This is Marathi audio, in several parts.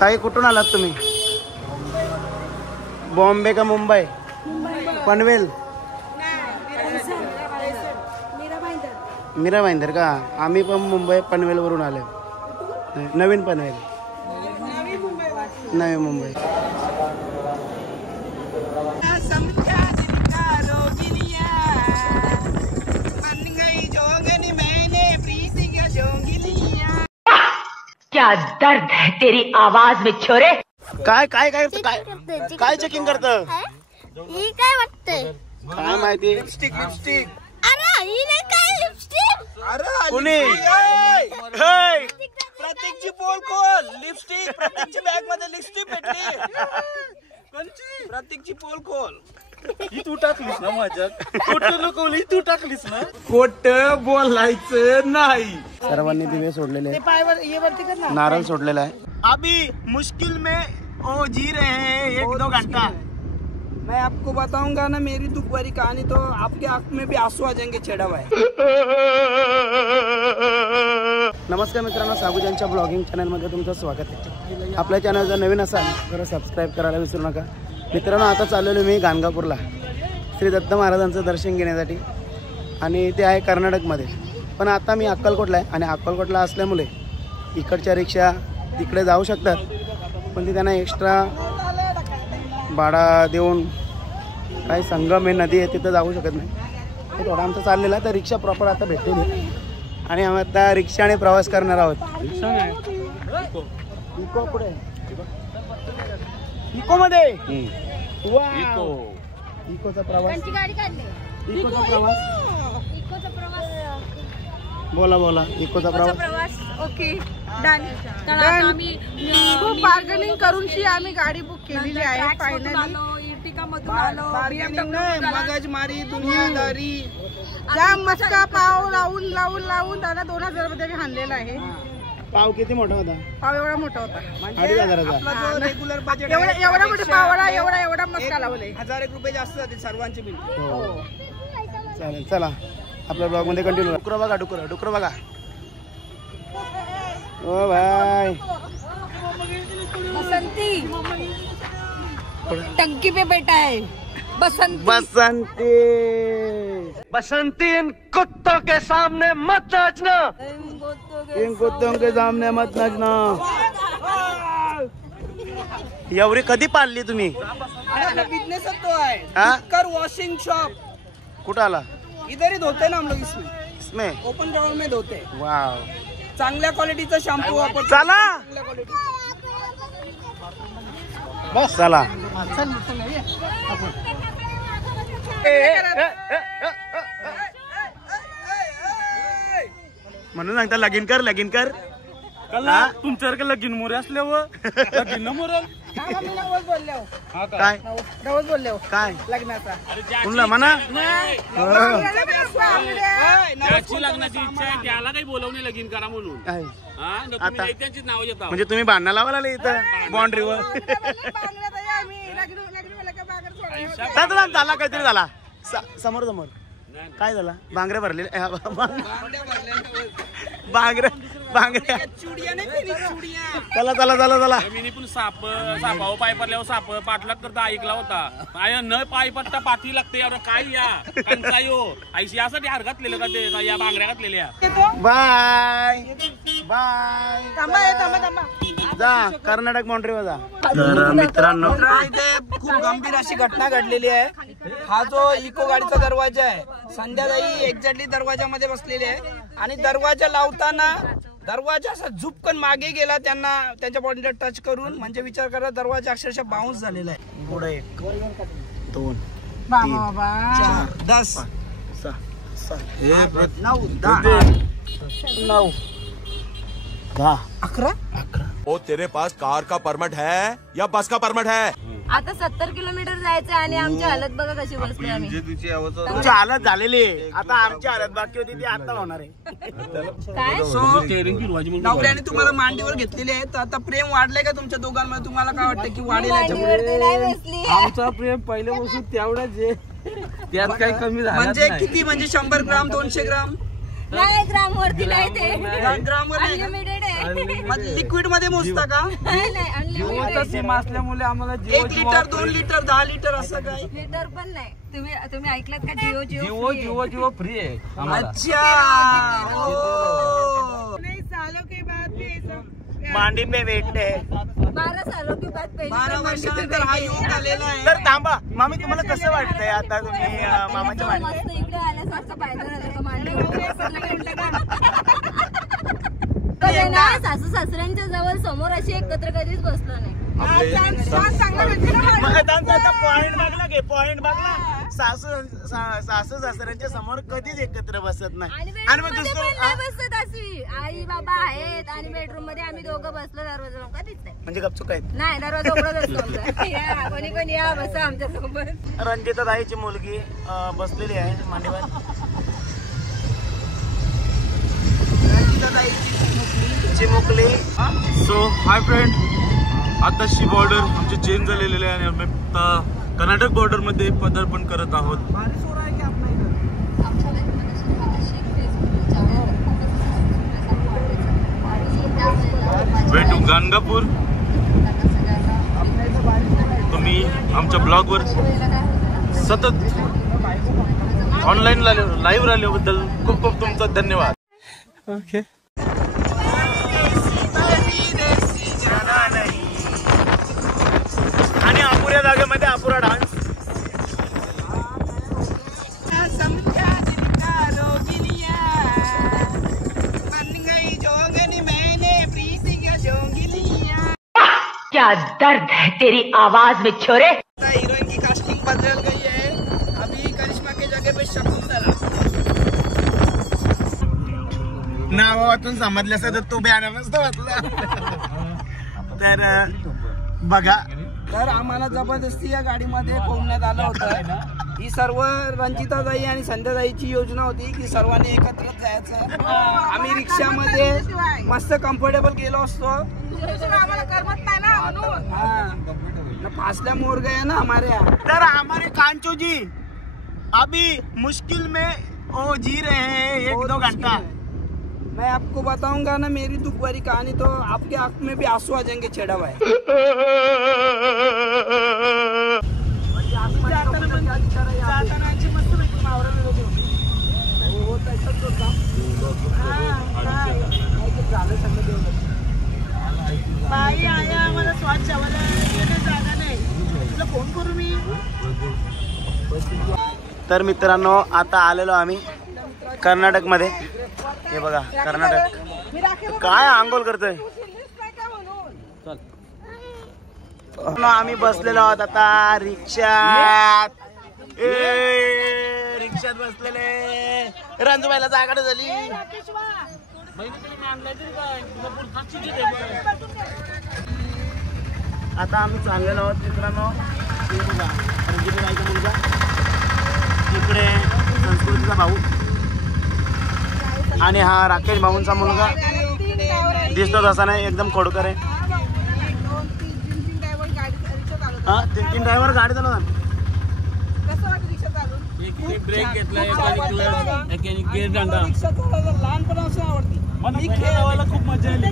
ताई कुठून आलात तुम्ही? बॉम्बे का मुंबई? पनवेल मीरा भाईंदर का? आम्ही पण मुंबई पनवेल वरून आलो. नवीन पनवेल, नवी मुंबई. क्या दर्द है तेरी आवाज में छोरे. काय काय काय काय काय चेकिंग करतं? ही काय वाटतंय? काय माहिती? Lipstick lipstick. अरे ही नाही काय लिपस्टिक? अरे कोणी? प्रत्येकची पोल खोल. लिपस्टिक प्रत्येकची बॅग मध्ये लिपस्टिक भेटली. प्रत्येकची पोल खोल. ही तू टाकलीस ना माझ्यात. खोटं नको, ही तू टाकलीस ना. खोटं बोलायचं नाही. सर्वांनी दिवे सोडलेले आहेत. नारळ सोडलेला आहे. अभी मुश्किल में ओ जी रहे हैं 1-2 घंटा. मैं आपको बताऊंगा ना मेरी दुख भरी कहानी तो आपके आंख में भी आंसू आ जाएंगे छेड़ा भाई. नमस्कार मित्रांनो, साबुजांच्या ब्लॉगिंग चॅनलमध्ये तुमचं स्वागत आहे. आपल्या चॅनल जर नवीन असाल तर सबस्क्राईब करायला विसरू नका. मित्रांनो, आता चाललेलो मी गाणगापूरला श्री दत्त महाराजांचं दर्शन घेण्यासाठी, आणि ते आहे कर्नाटकमध्ये. पण आता मी अक्कलकोटला आहे, आणि अक्कलकोटला असल्यामुळे इकडच्या रिक्षा तिकडे जाऊ शकतात, पण ती त्यांना एक्स्ट्रा भाडा देऊन, काही संगम आहे, नदी आहे, तिथं जाऊ शकत नाही. तर थोडा आमचं चाललेला आहे. तर रिक्षा प्रॉपर आता भेटते नाही, आणि आम्ही आता रिक्षाने प्रवास करणार आहोत. इको पुढे, इको मध्ये इकोचा प्रवास. इकोचा प्रवास बोला बोला. इकोचा प्रवास ओके डन. तर आम्ही खूप बार्गेनिंग करून आम्ही गाडी बुक केलेली आहे. फायनली इर्टिका मधून आलो. मगज मारी दुनियादारी. जाम मस्त पाव लावून लावून लावून त्याला 2000 मध्ये आणलेला आहे. पाव किती मोठा होता? पाव एवढा मोठा होता. 2500. रेग्युलर बजेट एवढा मोठा पावडा एवढा मस्का लावले. 1000 रुपये जास्त जाते सर्वांचे बिल. चालेल, चला आपल्या ब्लॉग मध्ये कंटिन्यू. डुकर बघा, डुकर बघा. ओ भाई बसंती टंकी पे बैठा है. बसंती बसंती इन कुत्तों के सामने मत नाचना. इन कुत्तों के सामने मत नाचना. एवढी कधी पाळली तुम्ही? बिजनेस तो है हाँ? कर वॉशिंग शॉप. कुठं आला? इधर ही धोते ना हम लोग. इसमें ओपन ग्राउंड में धोते. वाव. चांगल्या क्वालिटीचा शॅम्पू वापरतो. चला चांगल्या क्वालिटी. बस चला. म्हणून सांगता लगीन कर. कला तुमच्यासारखं लगीन मोरे असल्यावर लगीन न मोरल. काय रोज बोलले काय लग्नाचा. कुणला म्हणा? त्याची लग्नाची इच्छा आहे, त्याला काही बोलवणे लगीन करा म्हणून. आता त्यांचीच नाव येतात. म्हणजे तुम्ही भांडणं लावायला आले इथं बाउंड्रीवर? झाला काहीतरी झाला. समोर काय झाला? बांगरे भरलेले. बांगरे चला. मी पण सापावर पाय पडल्यावर साप पाठलाग करता ऐकला होता. न पाय पडता पाठी लागते. काय या कंसायो ऐशी यासाठी हार घातलेलं का ते या बांगड्या घातलेल्या. बाय थांबा जा कर्नाटक बाउंड्रीवर जा. तर मित्रांनो, इथे खूप गंभीर अशी घटना घडलेली आहे. हा जो इको गाडीचा दरवाजा आहे, संध्याताई एक्झॅक्टली दरवाजामध्ये बसलेले आहे, आणि दरवाजा लावताना दरवाजा असा झुपकन मागे गेला. त्यांना त्यांच्या बॉडीला टच करून, म्हणजे विचार करा, दरवाजा अक्षरशः बाउन्स झालेला आहे. पुढे 1 2 बाबा 4 10 9 10 11. ओ तेरे पास कार का परमिट है या बस का परमिट है? आता 70 किलोमीटर जायचं आणि आमची हालत बघा कशी बसते आम्ही. तुमची हालत झालेली आहे. आता आमची हालत बाकी होती ती आता होणार आहे. काय नवऱ्याने तुम्हाला मांडीवर घेतलेली आहे. तर आता प्रेम वाढलंय का तुमच्या दोघांमध्ये? तुम्हाला काय वाटतं की वाढेल? मांडीवरती नाही बसली. आमचा प्रेम पहिल्यापासून तेवढाच आहे. त्यात काही कमी झालं म्हणजे किती म्हणजे 100 ग्राम 200 ग्राम नाही ग्राम वरती नाही ते ग्राम वर अनलिमिटेड आहे. लिक्विड मध्ये मोजता का? नाही अनलिमिटेड सिम असल्यामुळे आम्हाला 1 लिटर 2 लिटर 10 लिटर असं काय? लिटर पण नाही. तुम्ही ऐकलात का जिओ जिओ फ्री आहे आम्हाला. अच्छा नहीं सालों के बाद भी ऐसा मांडी पे बैठते 12 सालों के बाद पहिली 12 वर्षानंतर हा योग आलेला आहे. तर थांबा मामी, तुम्हाला कसं वाटतंय आता तुम्ही मामाच्या मांडी? मस्त इकडे आल्यासारखं पाहिलं ना मांडीवर सासू सासऱ्यांच्या जवळ समोर अशी एकत्र कधीच बसलो नाही. पॉइंट बघला घे, पॉइंट बघला. सासू सासऱ्यांच्या समोर कधीच एकत्र बसत नाही. आणि मग मध्ये पण दुसरं नाही बसत अशी. आई बाबा आहेत आणि बेडरूम मध्ये आम्ही दोघं बसलो दरवाजा लावून. कधीच नाही. म्हणजे गपचूक आहेत. नाही दरवाजा उघडत असतो. या कोणी कोणी या बसा आमच्या सोबत. रंजिता ताईची मुलगी बसलेली आहे मांडीवर. चिमुकली. सो हाय फ्रेंड, आताची बॉर्डर आमची चेंज झालेली आहे आणि आम्ही आता कर्नाटक बॉर्डर मध्ये पदार्पण करत आहोत. Way to Ganagapur. तुम्ही आमच्या ब्लॉगवर सतत ऑनलाईन लाईव्ह राहिल्याबद्दल खूप खूप तुमचा धन्यवाद. ओके. आणि अपुऱ्या जागेमध्ये अपुरा डान्स. क्या दर्द है तेरी आवाज में छोरे. हीरोइन की कास्टिंग बदल गई है. अभी करिश्मा के जगह पे शकुंतला. नावातून समजलं असं तर तो बॅनर नसतो वाचला. तर बघा, तर आम्हाला जबरदस्ती या गाडीमध्ये कोंबण्यात आलं होतं. ही सर्व रंजिताताई आणि संध्याताईची योजना होती की सर्वांनी एकत्रच जायचं. आम्ही रिक्षामध्ये मस्त कम्फर्टेबल गेलो असतो. आम्हाला करमत नाही ना म्हणून. फासल्या मोर गया ना हमारे यहाँ. तर हमारे कांचू जी अभी मुश्किल में वो जी रहे हैं 1-2 घंटा. मैं आपको बताऊंगा ना मेरी दुख भरी कहानी तो आपके आंख में भी आंसू आ जाएंगे छेड़ा भाई. बाई आया आम्हाला स्वाद जेवायला जागा नाही. तुला फोन करू मी. तर मित्रांनो, आता आलेलो आम्ही कर्नाटक मध्ये. हे बघा कर्नाटक काय आंघोळ करतोय. आम्ही बसलेलो आहोत आता रिक्षात. रिक्षात बसलेले. रंजूबाईला जागा झाली. आता आम्ही चाललेलो आहोत मित्रांनो. हे बघा रंजिताबाईचा मुलगा, इकडे संस्कृतीचा भाऊ आणि हा राकेश भाऊंचा मुलगा. दिसतो तसा नाही, एकदम खोडकर आहे. 3 ड्रायव्हर गाडी चालवतात. कसं वाटतं रिक्षा चालून? एक ब्रेक घेतला, एक गेअर दांडा. लहानपणापासून आवडते. मला खेळायला खूप मजा आली.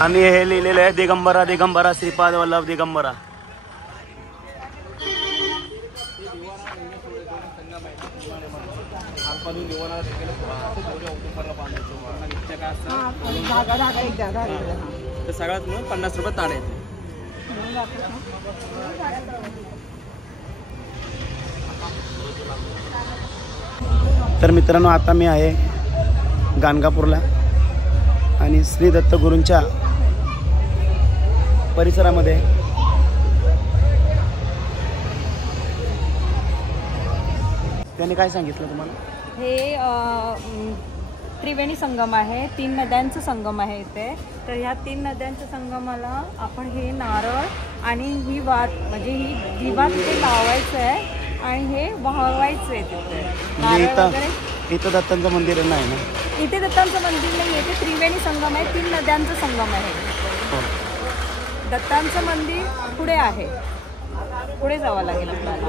आणि हे लिहिलेलं आहे दिगंबरा दिगंबरा श्रीपाद वल्लभ दिगंबरा. सगळ्यात मिळून 50 रुपये ताडे. तर मित्रांनो, आता मी आहे गाणगापूरला आणि श्री दत्त गुरूंच्या परिसरामध्ये. त्यांनी काय सांगितलं तुम्हाला? हे त्रिवेणी संगम आहे. 3 नद्यांचं संगम आहे इथे. तर ह्या 3 नद्यांच्या संगमाला आपण हे नारळ आणि ही वात म्हणजे ही दिवा तिथे लावायचं आहे आणि हे वाहवायचं आहे तिथे. म्हणजे इथं दत्तांचं मंदिर नाही ना? इथे दत्तांचं मंदिर नाही, इथे त्रिवेणी संगम आहे, 3 नद्यांचं संगम आहे. दत्तांचं मंदिर पुढे आहे, पुढे जावं लागेल आपल्याला.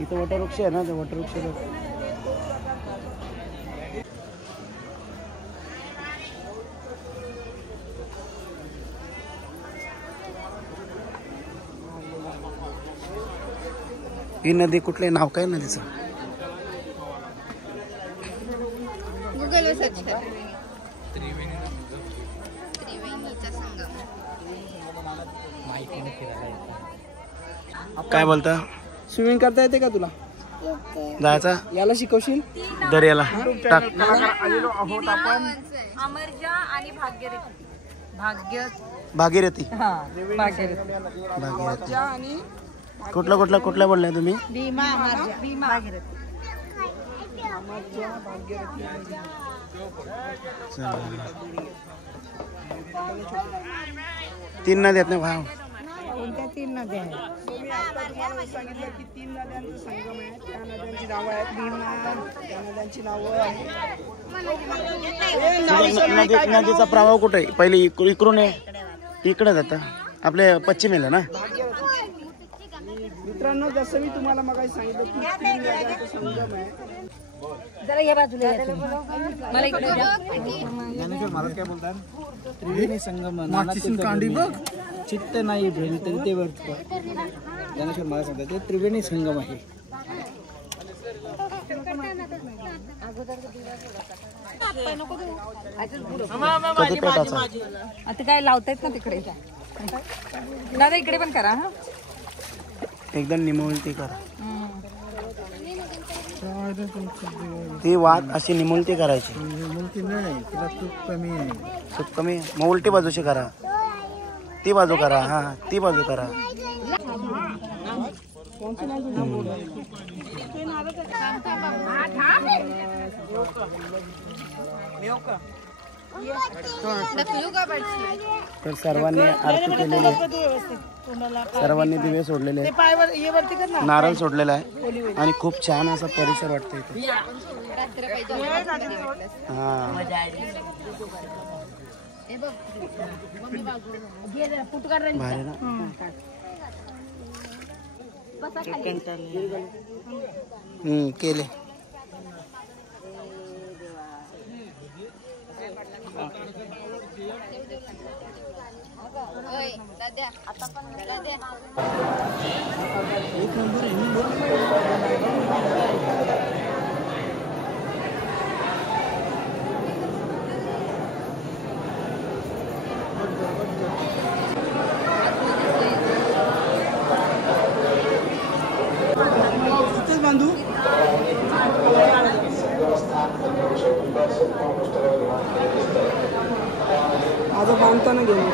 इथं वटवृक्ष आहे ना, ते वटवृक्ष ही नदी कुठले नाव काय नदीचं? गुगलवर सर्च कर. त्रिवेणीचा संगम. काय बोलता? स्विमिंग करता येते का तुला? जायचा याला शिकवशील? दर्याला टाक. अमरजा आणि भागीरथी. हा भागीरथी. भागीरथी कुठल्या बोललाय तुम्ही? भीमा भागीरथी. तीन नद्या आहेत ना भाव. कोणत्या 3 नद्या आहेत? मी आता तुम्हाला सांगितलं की 3 नद्यांचा संगम आहे. त्या नद्यांची नावं आहेत भीमा, त्या नद्यांची नावं आहेत. नदीचा प्रवाह कुठे आहे? पहिले इकडून इकडे जातं आपल्या पश्चिमेला ना. मित्रांनो, जसं मी तुम्हाला मगाशी सांगितलं की 3 नद्यांचा संगम आहे. जरा या बाजूला मला इकडे ज्ञानेश्वर महाराज काय बोलतात? त्रिवेणी संगम कांडी बघ चित्त नाही भेल तरी ते वर्त. ज्ञानेश्वर महाराज सांगतात ते त्रिवेणी संगम आहे. कधी पेटाचा? आता काय लावतायत ना तिकडे? दादा इकडे पण करा. हा एकदम निमुळती करा. ती वात अशी निमुळती करायची. तूप कमी आहे. तूप कमी मग उलटी बाजूशी करा. ती बाजू करा. हा ती बाजू करा. तर सर्वांनी आरती केलेली आहे. सर्वांनी दिवे सोडलेले आहेत, नारळ सोडलेला आहे आणि खूप छान असा परिसर वाटतो इथे. हा भारी ना. केले. बांधू माझं बांधताना घेऊन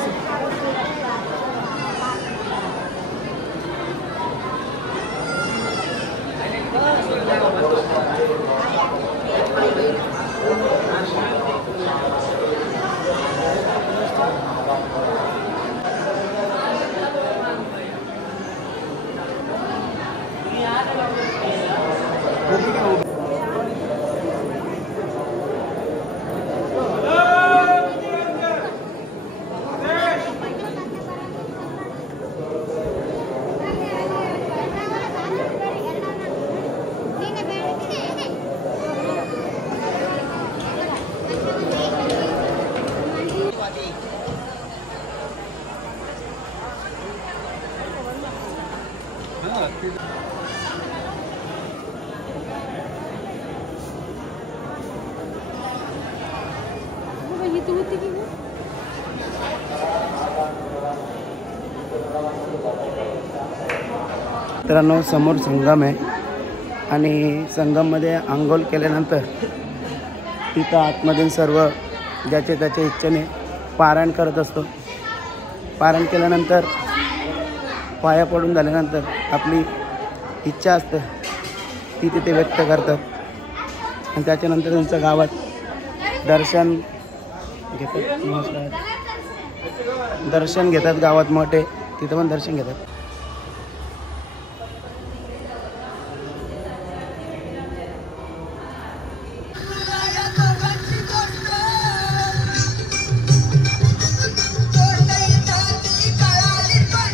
मित्रांनो, समोर संगम आहे आणि संगममध्ये आंघोळ केल्यानंतर तिथं आतमधून सर्व ज्याच्या त्याच्या इच्छेने पारायण करत असतो. पारायण केल्यानंतर पाया पडून झाल्यानंतर आपली इच्छा असते ती तिथे व्यक्त करतात आणि त्याच्यानंतर त्यांच्या गावात दर्शन घेतात. नमस्कार. दर्शन घेतात. गावात मोठे तिथं पण दर्शन घेतात.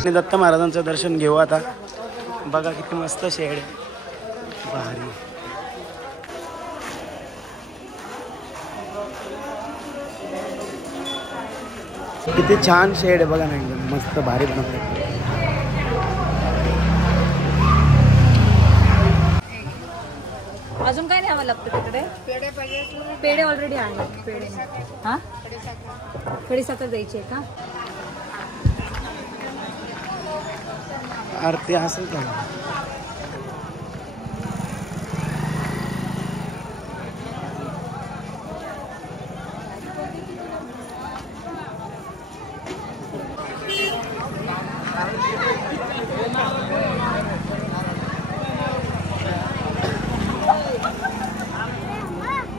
दत्त महाराजांचं दर्शन घेऊ आता. बघा किती मस्त शेड आहे, भारी. किती छान शेड आहे बघा ना, एकदम मस्त भारी बनवलं. अजून काय न्यावं लागतं तिकडे? पेढे ऑलरेडी आहे. पेढे हा कढी साखर द्यायची आहे का? आरती असेल का?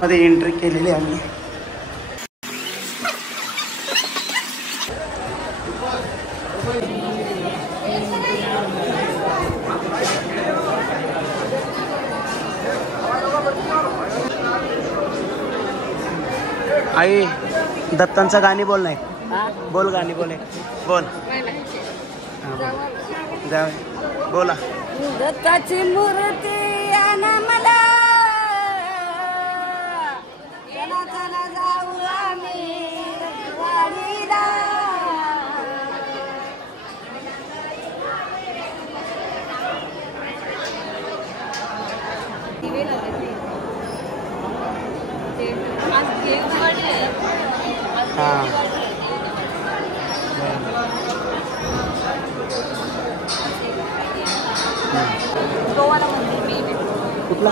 मध्ये एंट्री केलेली आम्ही. आई दत्तांचं गाणी बोल नाही. बोल गाणी बोल बोल. जाऊ बोला. दत्ताची मूर्ती आणा मला, चला चला जाऊ आम्ही वाडीला. कुठला?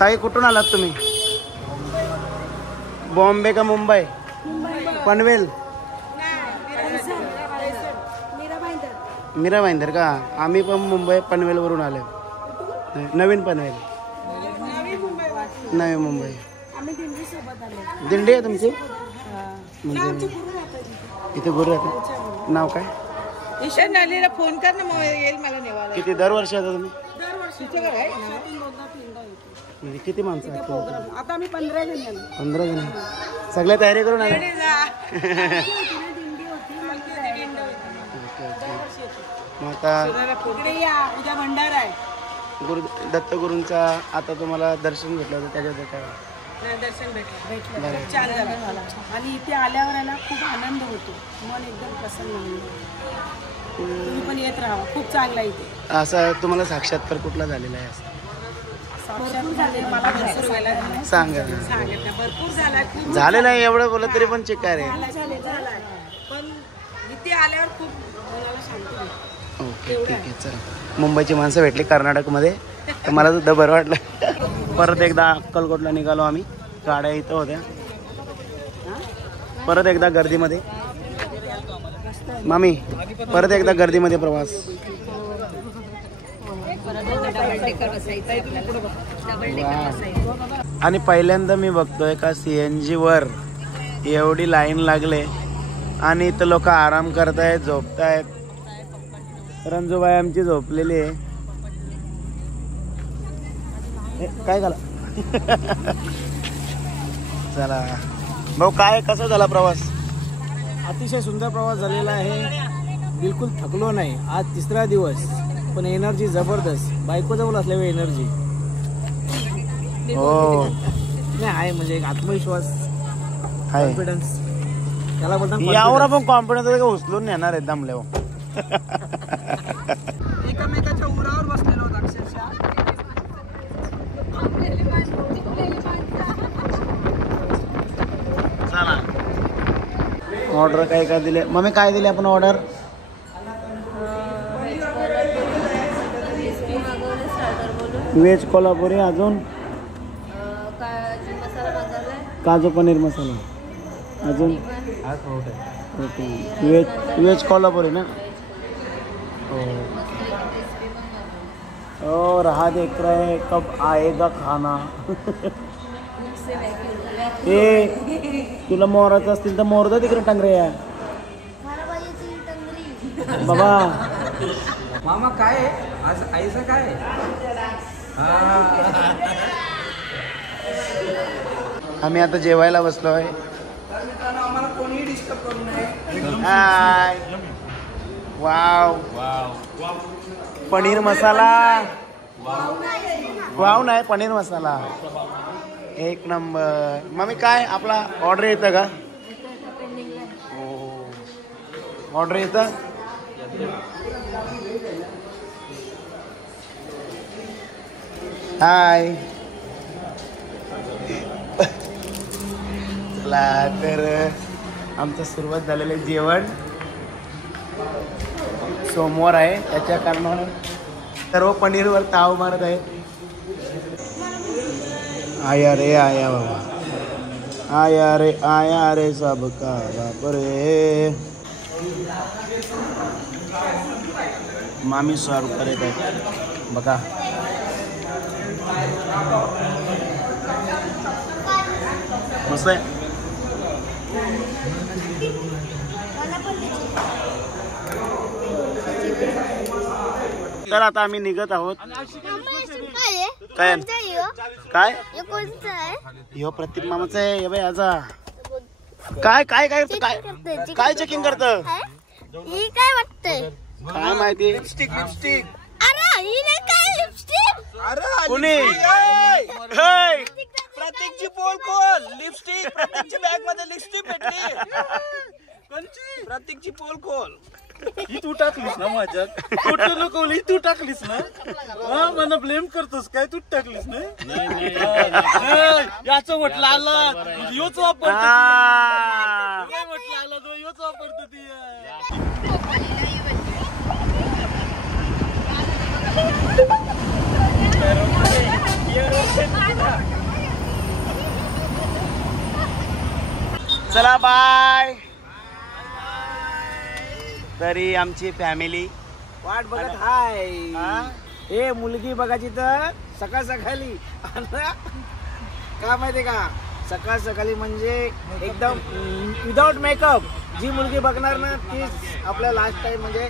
ताई कुठून आलात तुम्ही? बॉम्बे का मुंबई? पनवेल. मीरा भाईंदर का? आम्ही पण मुंबई पनवेल वरून आलो. नवीन पनवेल, नवी मुंबई. दिंडी आहे तुमची? म्हणजे इथे गुरु राहतात. नाव काय? ईशान नालीला फोन कर ना, मग येईल मला नेवायला. किती दरवर्षी आता तुम्ही? म्हणजे किती माणसं आहेत? आता आम्ही 15 जण झालो. 15 जण. सगळ्या तयारी करून आले. मग आता उद्या भंडारा आहे. गुरु दत्तगुरूंचा आता तुम्हाला दर्शन भेटलं होतं, त्याच्यात काय दर्शन भेटलं छान झालं. आणि इथे आल्यावर आहे ना खूप आनंद होतो, मन एकदम प्रसन्न होईल. तुम्ही पण येत राहा, खूप चांगला इथे. असं तुम्हाला साक्षात्कार कुठला झालेला आहे? असं मला भरपूर झाला. सांगा. भरपूर झाला. झालेलं आहे एवढं बोलत तरी पण चिकार आहे. पण इथे आल्यावर खूप मनाला शांती भेटते. ओके ठीक आहे. चला, मुंबईची माणसं भेटली कर्नाटकमध्ये तर मला सुद्धा बरं वाटलं. परत एकदा अक्कलकोटला निघालो आम्ही. गाड्या इथं होत्या. परत एकदा गर्दीमध्ये. मामी परत एकदा गर्दीमध्ये प्रवास. आणि पहिल्यांदा मी बघतोय का CNG वर एवढी लाईन लागले आणि इथं लोक आराम करतायत, झोपतायत. रंजूबाई आमची झोपलेली आहे. काय झालं? चला भाऊ, काय कसा झाला प्रवास? अतिशय सुंदर प्रवास झालेला आहे. बिलकुल थकलो नाही. आज 3रा दिवस, पण एनर्जी जबरदस्त. बायकोजवळ असल्यामुळे एनर्जी हो नाही आहे. म्हणजे एक आत्मविश्वास, कॉन्फिडन्स त्याला बोलतात. यावर आपण कॉन्फिडन्स उचलून नेणार आहे दमल्यावर. एकमेकाच्या उरावर बसलेलो होतो अक्षरशः. ऑर्डर काय काय दिले? मम्मी काय दिले आपण ऑर्डर? व्हेज कोल्हापुरी, अजून काजू पनीर मसाला, अजून व्हेज कोल्हापुरी ना. और हा देख रहा है कब आएगा खाना. ए तुला मोराचं असतील तर मोर दा तिकडे टांगरे बाबा. मामा काय आज आईचं काय. आम्ही आता जेवायला बसलो आहे. आम्हाला कोणीही डिस्टर्ब करू नये. हाय वाव पनीर मसाला. वाव नाही पनीर मसाला एक नंबर. मम्मी काय आपला ऑर्डर येतं का. ऑर्डर येतं. हाय चला तर आमचं सुरुवात झालेलं आहे जेवण. सोमवार आहे त्याच्या कारणानं सर्व पनीरवर ताव मारत आहे. आया रे आया बाबा, आया रे सबका बाप रे. मामी सर्व करत आहे बघा. मस्त आहे. तर आता आम्ही निघत आहोत. काय काय ह्यो प्रतीक मामाचं आहे. हे बाई आजा काय काय काय काय काय चेकिंग करत काय वाटतंय काय माहिती. Lipstick lipstick. कोणी प्रत्येकची पोल खोल. लिपस्टिक प्रत्येकची बॅग मध्ये लिपस्टिक भेटली. प्रत्येकची पोल खोल. ही तू टाकलीस ना माझ्यात. फोटो नको ही तू टाकलीस ना. हा मला ब्लेम करतोस काय. तू टाकलीस ना. याचं म्हटलं आला योच वापरतो. म्हटलं आला तो योच वापरतो ती. चला बाय. तरी आमची फॅमिली वाट बघत हाय. हे मुलगी बघायची तर सकाळ सकाळी. काय माहितीये का सकाळ सकाळी म्हणजे एकदम विदाउट मेकअप जी मुलगी बघणार ना तीच आपल्या लास्ट टाइम म्हणजे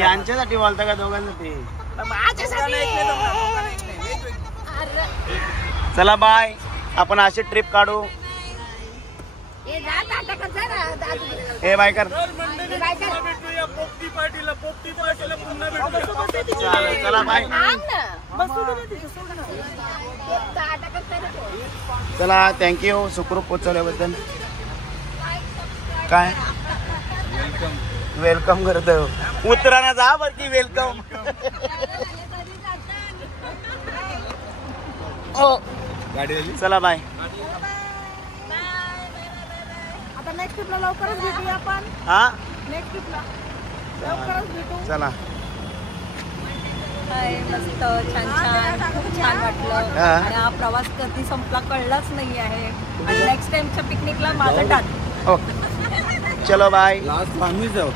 यांच्यासाठी बोलता का दोघांसाठी. चला बाय. आपण अशी ट्रिप काढू. हे बाय कर. भेटूया पोपटी पार्टीला. पोपटी पार्टीला पुन्हा भेटू. चला बाय. चला थँक्यू सुखरूप पोचवल्याबद्दल. काय वेलकम करतो. उतराना जा वरती वेलकम. चला बाय. आता नेक्स्ट ट्रिपला लवकरच भेटूया आपण. हा नेक्स्ट ट्रिपला लवकरच भेटू. चला. मस्त छान छान खूप छान वाटलं. आणि हा प्रवास कधी संपला कळलाच नाही आहे. आणि नेक्स्ट टाइमच्या पिकनिकला माझं टाक. ओके चलो बाय. लास्ट आम्ही जाऊ.